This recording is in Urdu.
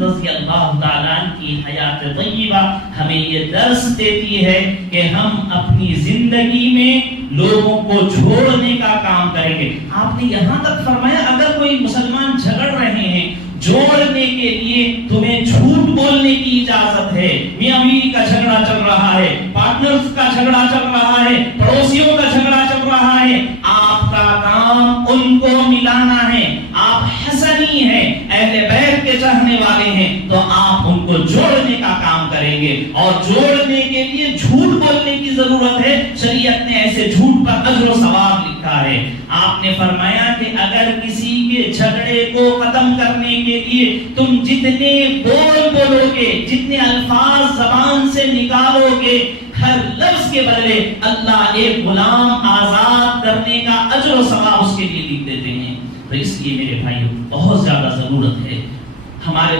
رضی اللہ تعالیٰ عنہ کی حیات طیبہ ہمیں یہ درس دیتی ہے کہ ہم اپنی زندگی میں لوگوں کو چھوڑنے کا کام کریں گے. آپ نے یہاں تک فرمایا اگر کوئی مسلمان جھگڑ رہے ہیں جوڑنے کے لیے تمہیں جھوٹ بولنے کی اجازت ہے. میاں بیوی کا جھگڑا چل رہا ہے, پارٹنرز کا جھگڑا چل رہا ہے, پڑوسیوں کا جھگڑا چل رہا ہے, آپ کا کام ان کو ملانا ہے. آپ حسنی ہیں, اہل بیت کے چاہنے والے ہیں, تو آپ ان کو جوڑنے کا کام کریں گے. اور جوڑنے کے لیے جھوٹ بولنے کی ضرورت ہے. شریعت نے ایسے جھوٹ پر اجر و ثواب لکھا ہے. آپ نے فرمایا کہ اگر کسی کے جھگڑے کو ختم کرنے کے لیے تم جتنے بول بولو گے, جتنے الفاظ زبان سے نکالو گے, ہر لفظ کے بدلے اللہ ایک غلام آزاد کرنے کا اجر و ثواب اس کے لیے لکھ دیتے ہیں. تو اس لیے میرے بھائیو بہت زیادہ ضرورت ہے ہمارے